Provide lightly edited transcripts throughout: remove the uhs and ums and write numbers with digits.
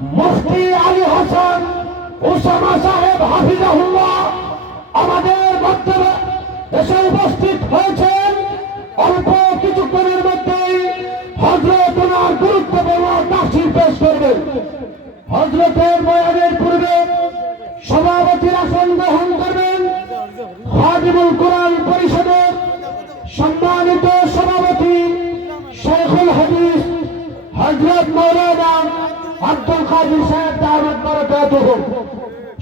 মুফতি Ali Hasan Osama সাহেব হাফিজাহুল্লাহ আমাদের মধ্যে এসে উপস্থিত হয়েছেন। অল্প কিছুক্ষণের মধ্যেই হযরত ওনার গুরুত্বপূর্ণ তাফসীর পেশ করবেন। হযরতের বয়ানের পূর্বে সভাপতির আসন গ্রহণ করবেন খাদিমুল কোরআন পরিষদের সম্মানিত সভাপতি শেখুল হাদিস হযরত মাওলানা আব্দুল কাদের সাহেব দাওয়াত বারাকাতুহু।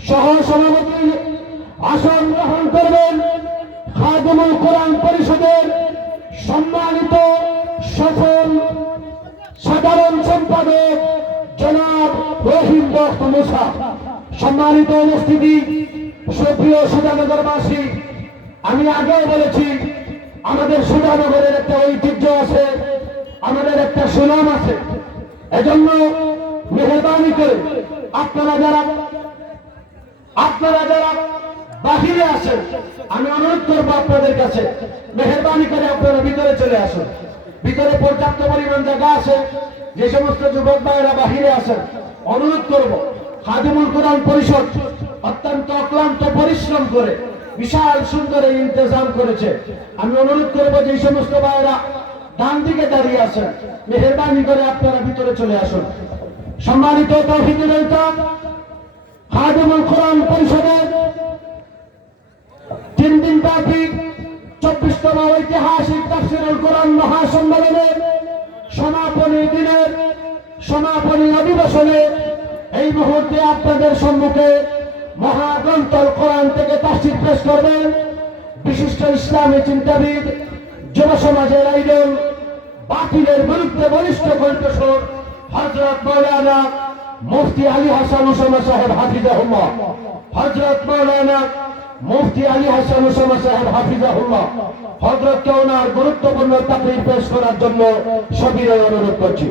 সহ সভাপতি আসন গ্রহণ করবেন খাদিমুল কোরআন পরিষদের সম্মানিত সফল সাধারণ সম্পাদক জনাব রহিম বখত মুসা। সম্মানিত উপস্থিতি, সুপ্রিয় সুধানগরবাসী, আমি আগেও বলেছি আমাদের সুধানগরের একটা ঐতিহ্য আছে, আমাদের একটা সুনাম আছে। এজন্য মেহরবানি করে আপনারা যারা বাহিরে আসেন, আমি অনুরোধ করবো আপনাদের কাছে মেহরবানি করে আপনারা ভিতরে চলে আসুন। ভিতরে পর্যাপ্ত পরিমাণ জায়গা আছে। যে সমস্ত যুবক ভাইয়েরা বাহিরে আসেন, অনুরোধ করব, খাদিমুল কোরআন পরিষদ অত্যন্ত অক্লান্ত পরিশ্রম করে বিশাল সুন্দর এই ইন্তজাম করেছে। আমি অনুরোধ করব যে সমস্ত ভাইয়েরা ডান দিকে দাঁড়িয়ে আছেন, মেহরবানি করে আপনারা ভিতরে চলে আসুন। সম্মানিত তৌহিদুল ইসলাম খাদিমুল কোরআন পরিষদের 3 দিন ব্যাপী 24তম ঐতিহাসিক তাফসীরুল কোরআন মহাসম্মেলনের সমাপনী দিনের সমাপনী অধিবেশনে এই মুহূর্তে আপনাদের সম্মুখে মহাগ্রন্থ কোরআন থেকে তাফসীর পেশ করবেন বিশিষ্ট ইসলামী চিন্তাবিদ, যুব সমাজের আইডল, বাতিলের বিরুদ্ধে বলিষ্ঠ কণ্ঠস্বর হযরত মাওলানা মুফতি আলী হাসান ওসামা সাহেব হাফিজাহুল্লাহ। হযরত মাওলানা মুফতি আলী হাসান ওসামা সাহেব হাফিজাহুল্লাহ হযরতকে ওনার গুরুত্বপূর্ণ তাকরীর পেশ করার জন্য সবিনয় অনুরোধ করছি।